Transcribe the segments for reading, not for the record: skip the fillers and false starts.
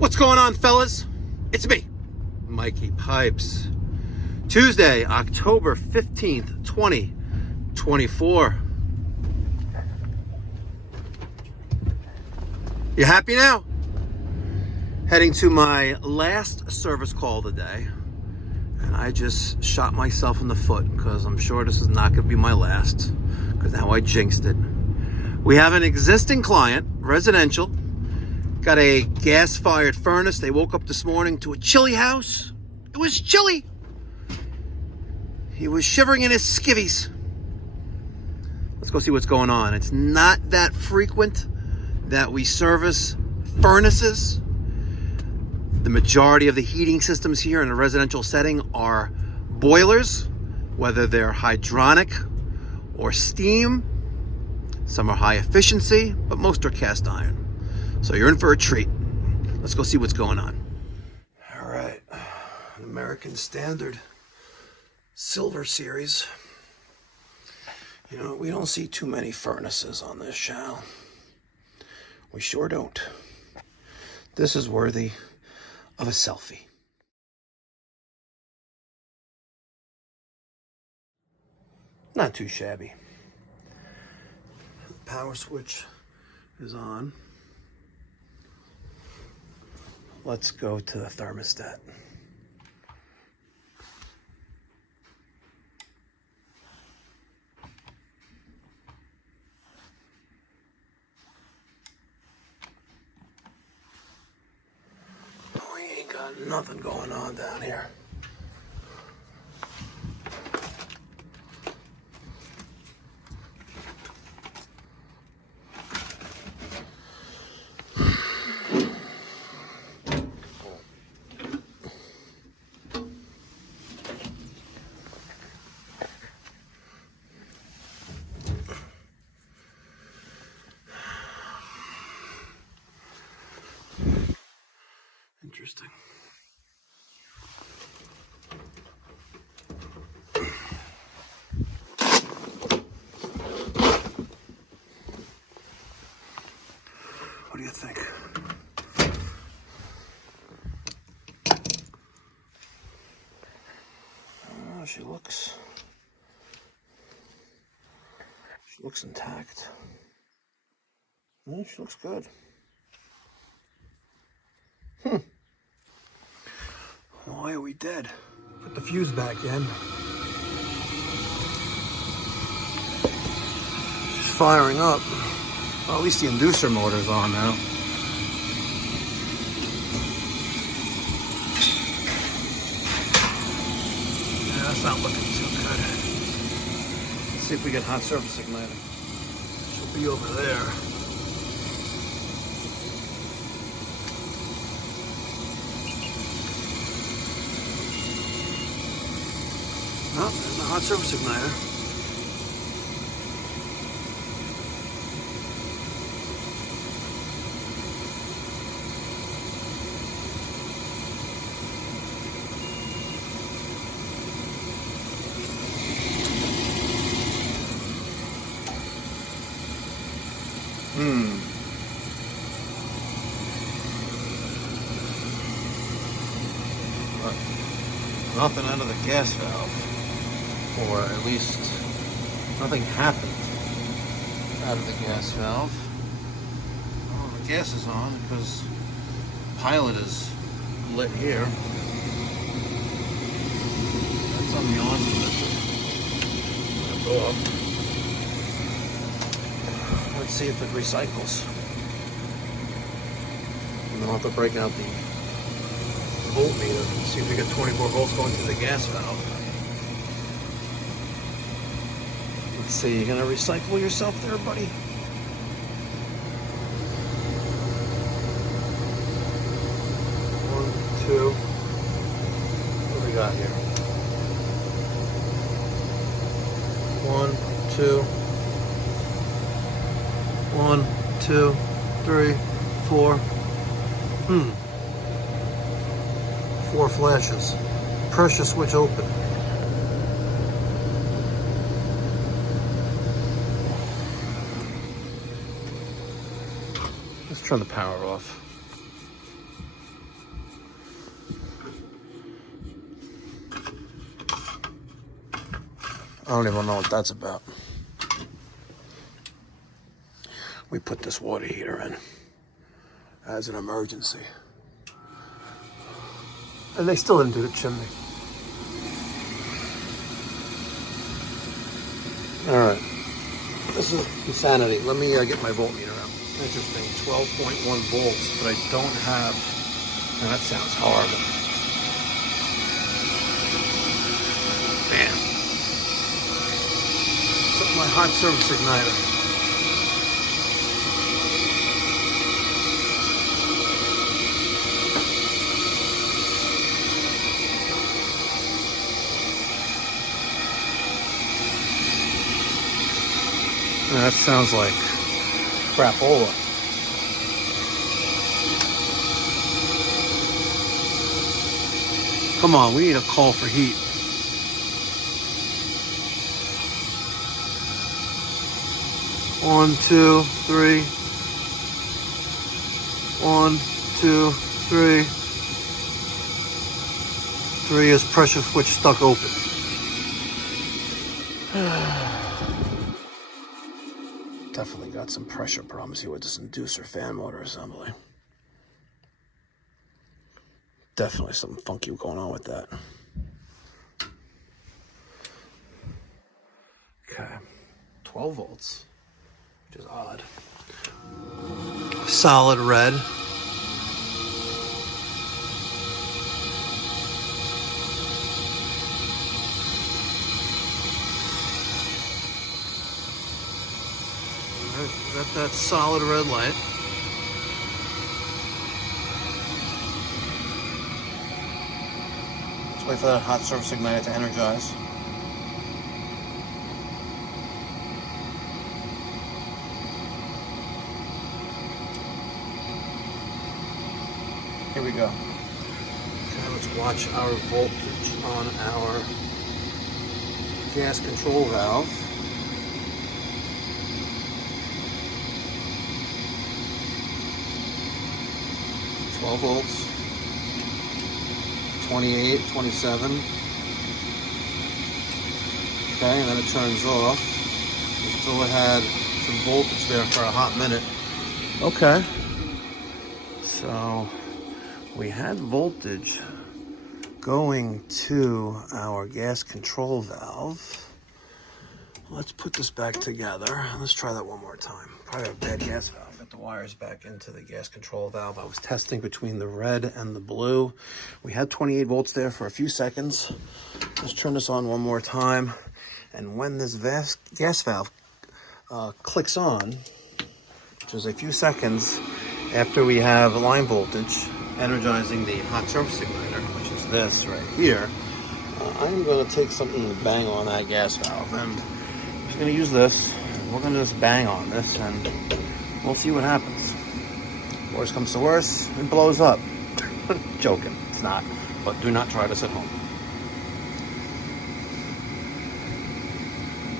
What's going on, fellas? It's me, Mikey Pipes. Tuesday, October 15th, 2024. You happy now? Heading to my last service call of the day. And I just shot myself in the foot because I'm sure this is not going to be my last, because now I jinxed it. We have an existing client, residential, got a gas-fired furnace. They woke up this morning to a chilly house. It was chilly. He was shivering in his skivvies. Let's go see what's going on. It's not that frequent that we service furnaces. The majority of the heating systems here in a residential setting are boilers, whether they're hydronic or steam. Some are high efficiency, but most are cast iron. So you're in for a treat. Let's go see what's going on. All right, an American Standard Silver Series. You know, we don't see too many furnaces on this channel. We sure don't. This is worthy of a selfie. Not too shabby. Power switch is on. Let's go to the thermostat. We ain't got nothing going on down here. Interesting. What do you think? Oh, she looks intact. She looks good. Why are we dead? Put the fuse back in. She's firing up. Well, at least the inducer motor's on now. Yeah, that's not looking too good. Let's see if we get hot surface igniting. She'll be over there. Oh, there's a hot surface igniter. Nothing under the gas valve. Or at least nothing happened out of the gas valve. Oh, the gas is on because the pilot is lit here. That's on the on position. It'll go up. Let's see if it recycles. And we'll have to break out the voltmeter and see if we get 24 volts going through the gas valve. Let's see, you gonna recycle yourself there, buddy? One, two. What do we got here? 1, 2. 1, 2, 3, 4. 4 flashes. Pressure switch open. Let's turn the power off. don't even know what that's about. We put this water heater in as an emergency. And they still didn't do the chimney. All right. This is insanity. Let me get my voltmeter out. Interesting. 12.1 volts, but I don't have... Now that sounds horrible. Man. Set my hot service igniter. That sounds like crapola. Come on, we need a call for heat. One, two, three. 1, 2, 3. 3 is pressure switch stuck open. Definitely got some pressure problems here with this inducer fan motor assembly. Definitely something funky going on with that. Okay, 12 volts, which is odd. Solid red. Got that solid red light. Let's wait for that hot surface igniter to energize. Here we go. Okay, let's watch our voltage on our gas control valve. 12 volts, 28, 27. Okay, and then it turns off. We still had some voltage there for a hot minute. Okay. So we had voltage going to our gas control valve. Let's put this back together. Let's try that one more time. Probably a bad gas valve. Got the wires back into the gas control valve. I was testing between the red and the blue. We had 28 volts there for a few seconds. Let's turn this on one more time. And when this gas valve clicks on, which is a few seconds after we have line voltage energizing the hot surface igniter, which is this right here, I'm going to take something to bang on that gas valve. And I'm just going to use this. We're going to just bang on this and we'll see what happens. Worst comes to worst, it blows up. Joking, it's not. But do not try this at home.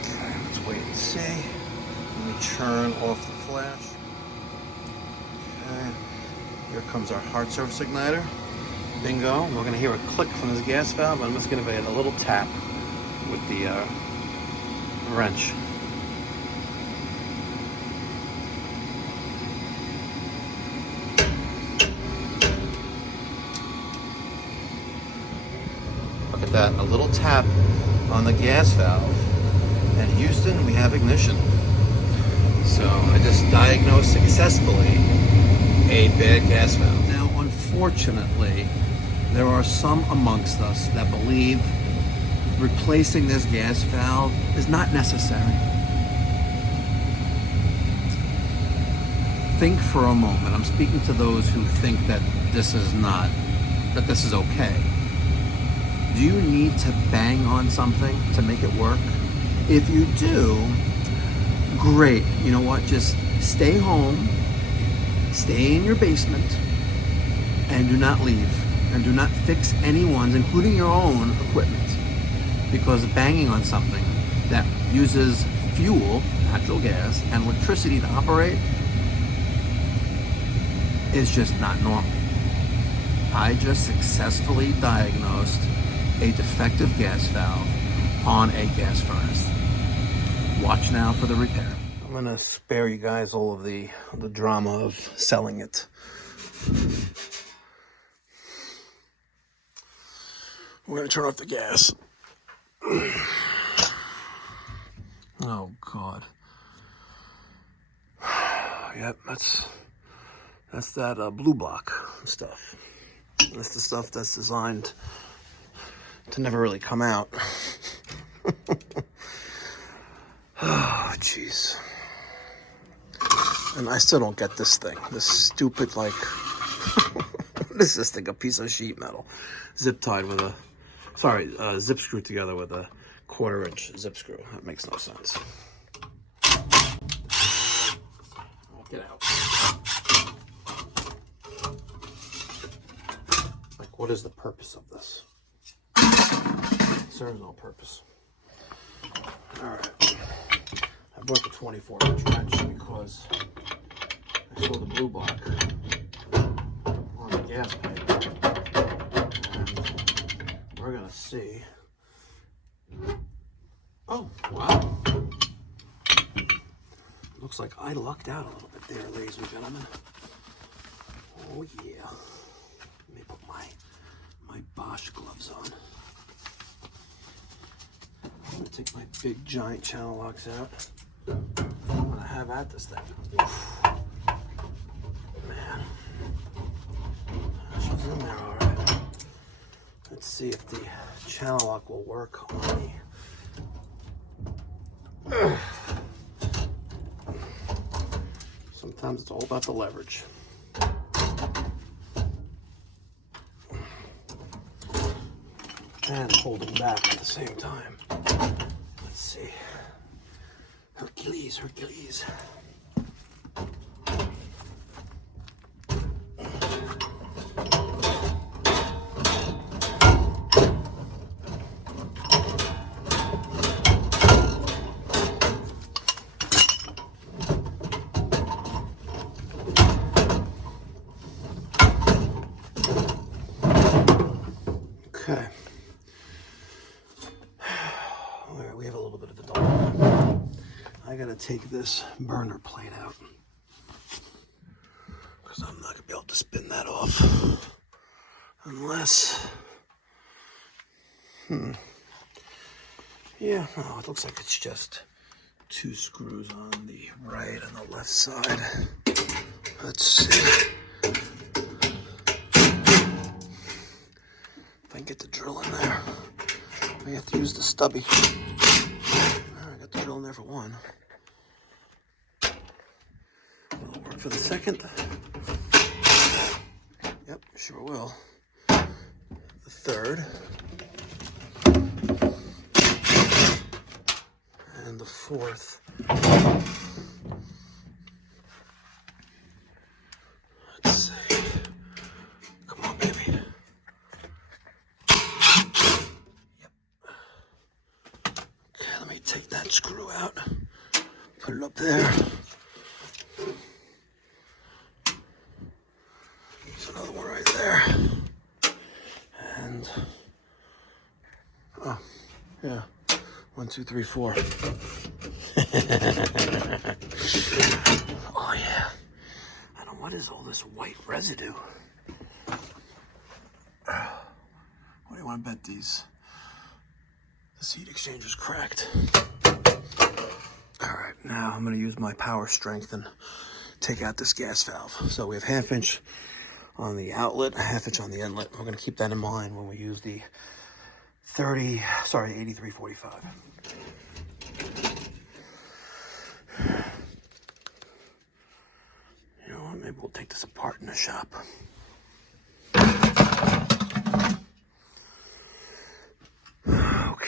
Okay, let's wait and see. Let me turn off the flash. Okay, here comes our hard surface igniter. Bingo. We're going to hear a click from this gas valve. I'm just going to give it a little tap with the wrench. Look at that, a little tap on the gas valve. And Houston, we have ignition. So I just diagnosed successfully a bad gas valve. Now, unfortunately, there are some amongst us that believe replacing this gas valve is not necessary. Think for a moment. I'm speaking to those who think that this is not, that this is okay. Do you need to bang on something to make it work? If you do, great. You know what? Just stay home, stay in your basement, and do not leave. And do not fix anyone's, including your own equipment. Because banging on something that uses fuel, natural gas, and electricity to operate is just not normal. I just successfully diagnosed a defective gas valve on a gas furnace. Watch now for the repair. I'm gonna spare you guys all of the drama of selling it. We're gonna turn off the gas. Oh God. Yep, that's that blue block stuff. That's the stuff that's designed to never really come out. Oh, jeez. And I still don't get this thing. This stupid, like, what is this thing? A piece of sheet metal. Zip tied with a, zip screwed together with a 1/4 inch zip screw. That makes no sense. Get out. Like, what is the purpose of this? It serves no purpose. Alright. I brought the 24-inch wrench because I saw the blue block on the gas pipe. And we're gonna see. Oh, wow. Looks like I lucked out a little bit there, ladies and gentlemen. Oh yeah. Let me put my Bosch gloves on. I'm gonna take my big giant channel locks out. I'm gonna have at this thing. Man. She's in there alright. Let's see if the channel lock will work on me. Sometimes it's all about the leverage. And holding back at the same time. Let's see. Hercules, Hercules. Okay. We have a little bit of a dilemma. I gotta take this burner plate out because I'm not gonna be able to spin that off unless, yeah, no, it looks like it's just 2 screws on the right and the left side. Let's see. If I can get the drill in there, I have to use the stubby. I got the drill in there for one. Will it work for the second? Yep, sure will. The third. And the fourth. Let's see. Come on, baby. Take that screw out, put it up there. There's another one right there. And, oh, yeah, 1, 2, 3, 4. Oh, yeah. I don't know, what is all this white residue? What do you want to bet these? This heat exchanger's cracked. All right, now I'm gonna use my power strength and take out this gas valve. So we have 1/2 inch on the outlet, 1/2 inch on the inlet. We're gonna keep that in mind when we use the 8345. You know what, maybe we'll take this apart in the shop.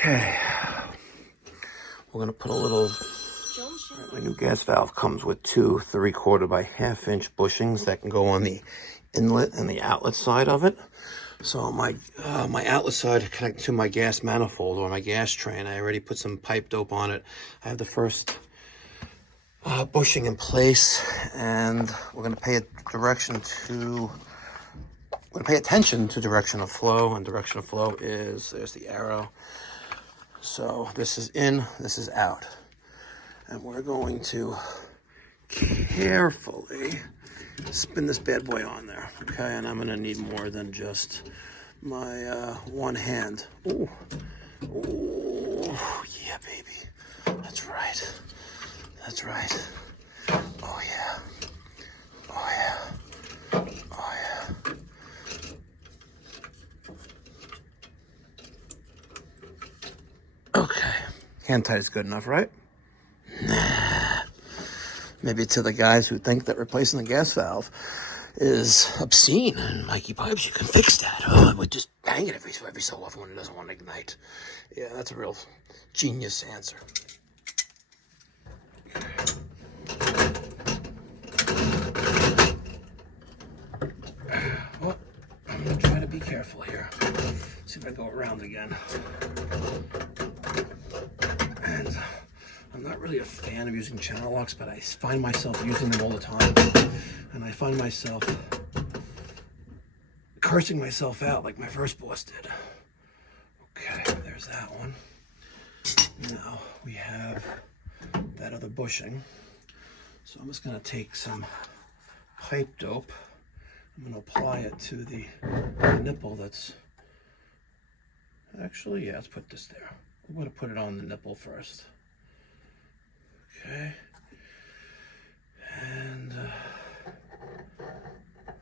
Okay, we're gonna put a little, my new gas valve comes with 2 3/4 by 1/2 inch bushings that can go on the inlet and the outlet side of it. So my outlet side connected to my gas manifold or my gas train. I already put some pipe dope on it. I have the first bushing in place, and we're gonna pay attention to direction of flow, and direction of flow is, there's the arrow. So this is in, this is out. And we're going to carefully spin this bad boy on there, okay? And I'm gonna need more than just my one hand. Ooh, ooh, yeah, baby. That's right. That's right. Oh yeah. Oh yeah. Oh yeah. Okay. Hand tight is good enough, right? Nah. Maybe to the guys who think that replacing the gas valve is obscene. And Mikey Pipes, you can fix that. Oh, I would just bang it every so often when it doesn't want to ignite. Yeah, that's a real genius answer. Well, I'm gonna try to be careful here. See if I go around again. And I'm not really a fan of using channel locks, but I find myself using them all the time. And I find myself cursing myself out like my first boss did. Okay, there's that one. Now we have that other bushing. So I'm just gonna take some pipe dope. I'm gonna apply it to the nipple that's, actually, yeah, let's put this there. I'm gonna put it on the nipple first. Okay. And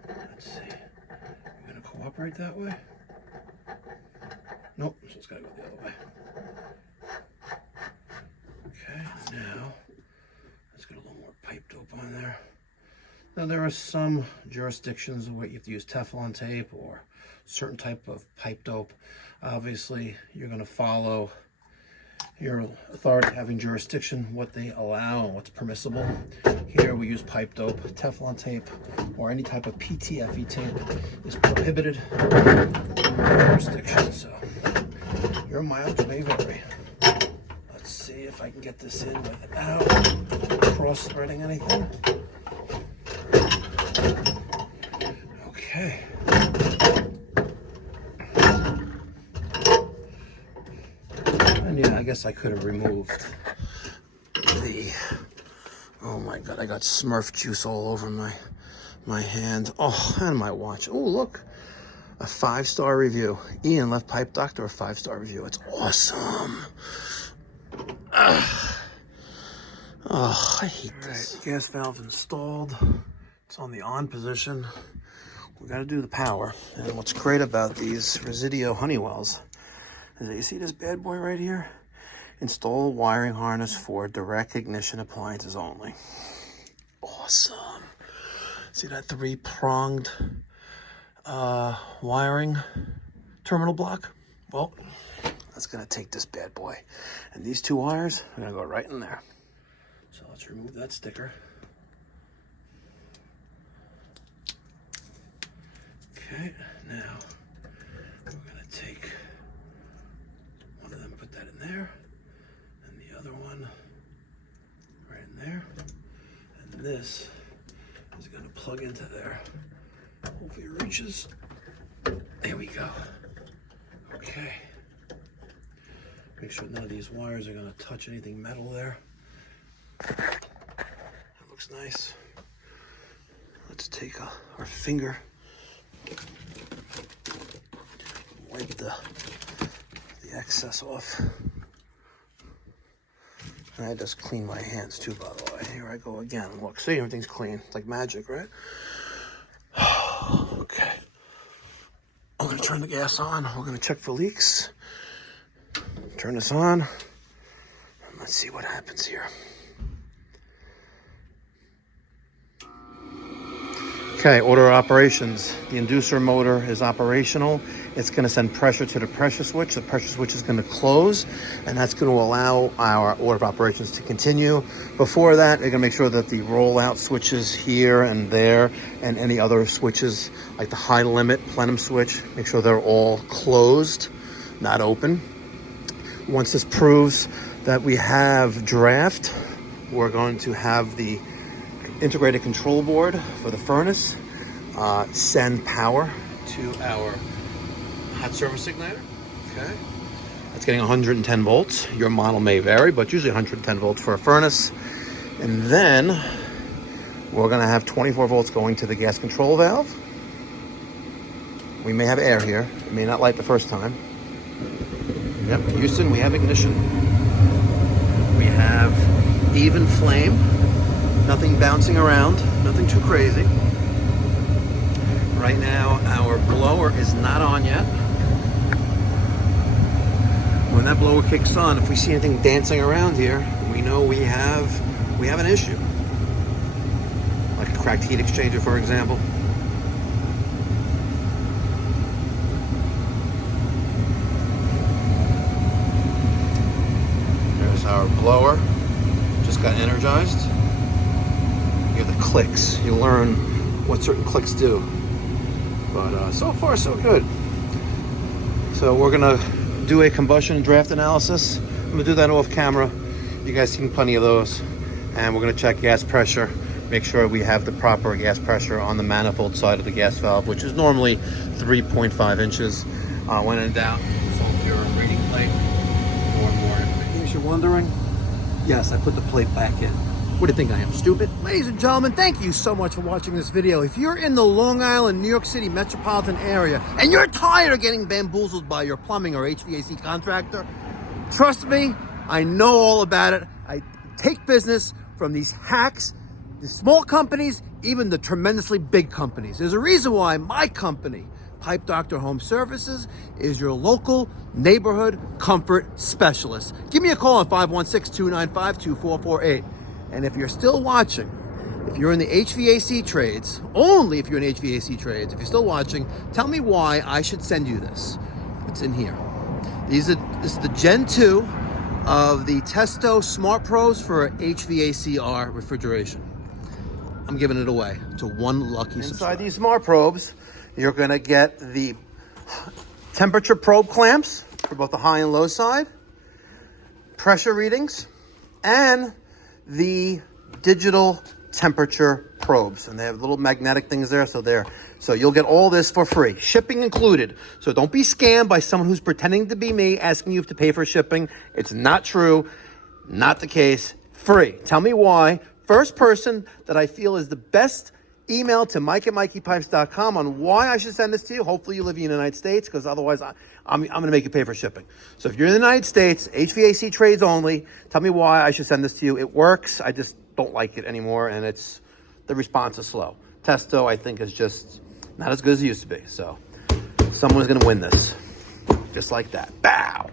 let's see. I'm gonna cooperate that way. Nope, so it's gotta go the other way. Okay, now let's get a little more pipe dope on there. Now there are some jurisdictions where you have to use Teflon tape or certain type of pipe dope. Obviously, you're going to follow your authority having jurisdiction, what they allow, what's permissible. Here we use pipe dope. Teflon tape or any type of PTFE tape is prohibited in my jurisdiction, so your mileage may vary. Let's see if I can get this in without cross-threading anything. Okay. And yeah, I guess I could have removed the, oh my God, I got Smurf juice all over my hand. Oh, and my watch. Oh, look, a 5-star review. Ian left Pipe Doctor a 5-star review. It's awesome. Oh, I hate this. Right, gas valve installed. It's on the on position. We got to do the power. And what's great about these Residio Honeywells is that you see this bad boy right here? Install wiring harness for direct ignition appliances only. Awesome. See that 3-pronged wiring terminal block? Well, that's going to take this bad boy. And these 2 wires are going to go right in there. So let's remove that sticker. Okay, now we're going to take one of them, put that in there, and the other one right in there. And this is going to plug into there. Hopefully it reaches. There we go. Okay. Make sure none of these wires are going to touch anything metal there. That looks nice. Let's take our finger. Wipe the excess off. And I just clean my hands too, by the way. Here I go again. Look, see, everything's clean. It's like magic, right? Okay. I'm gonna turn the gas on. We're gonna check for leaks. Turn this on. And let's see what happens here. Okay, order operations. The inducer motor is operational. It's going to send pressure to the pressure switch. The pressure switch is going to close, and that's going to allow our order of operations to continue. Before that, you're going to make sure that the rollout switches here and there, and any other switches like the high limit plenum switch, make sure they're all closed, not open. Once this proves that we have draft, we're going to have the integrated control board for the furnace send power to our hot service igniter. Okay, It's getting 110 volts. Your model may vary, but usually 110 volts for a furnace. And then we're gonna have 24 volts going to the gas control valve. We may have air here. It may not light the first time. Yep, Houston, we have ignition. We have even flame. Nothing bouncing around, nothing too crazy. Right now, our blower is not on yet. When that blower kicks on, if we see anything dancing around here, we know we have an issue. Like a cracked heat exchanger, for example. There's our blower. Just got energized. You have the clicks. You learn what certain clicks do. But so far, so good. So we're gonna do a combustion and draft analysis. I'm gonna do that off camera. You guys seen plenty of those. And we're gonna check gas pressure, make sure we have the proper gas pressure on the manifold side of the gas valve, which is normally 3.5 inches. When in doubt, consult your reading plate for more information. In case you're wondering, yes, I put the plate back in. What do you think I am, stupid? Ladies and gentlemen, thank you so much for watching this video. If you're in the Long Island, New York City metropolitan area and you're tired of getting bamboozled by your plumbing or HVAC contractor, trust me, I know all about it. I take business from these hacks, the small companies, even the tremendously big companies. There's a reason why my company, Pipe Doctor Home Services, is your local neighborhood comfort specialist. Give me a call on 516-295-2448. And if you're still watching, if you're in the HVAC trades, only if you're in HVAC trades, if you're still watching, tell me why I should send you this. It's in here. This is the Gen 2 of the Testo Smart Pros for HVACR refrigeration. I'm giving it away to one lucky subscriber. Inside these Smart Probes, you're gonna get the temperature probe clamps for both the high and low side, pressure readings, and the digital temperature probes. And they have little magnetic things there, so you'll get all this for free, shipping included. So don't be scammed by someone who's pretending to be me, asking you to pay for shipping. It's not true, not the case, free. Tell me why. First person that I feel is the best, email to mike@mikeypipes.com on why I should send this to you. Hopefully you live in the United States, because otherwise I'm going to make you pay for shipping. So if you're in the United States, HVAC trades only, tell me why I should send this to you. It works. I just don't like it anymore, and the response is slow. Testo, I think, is just not as good as it used to be. So someone's going to win this. Just like that. Bow.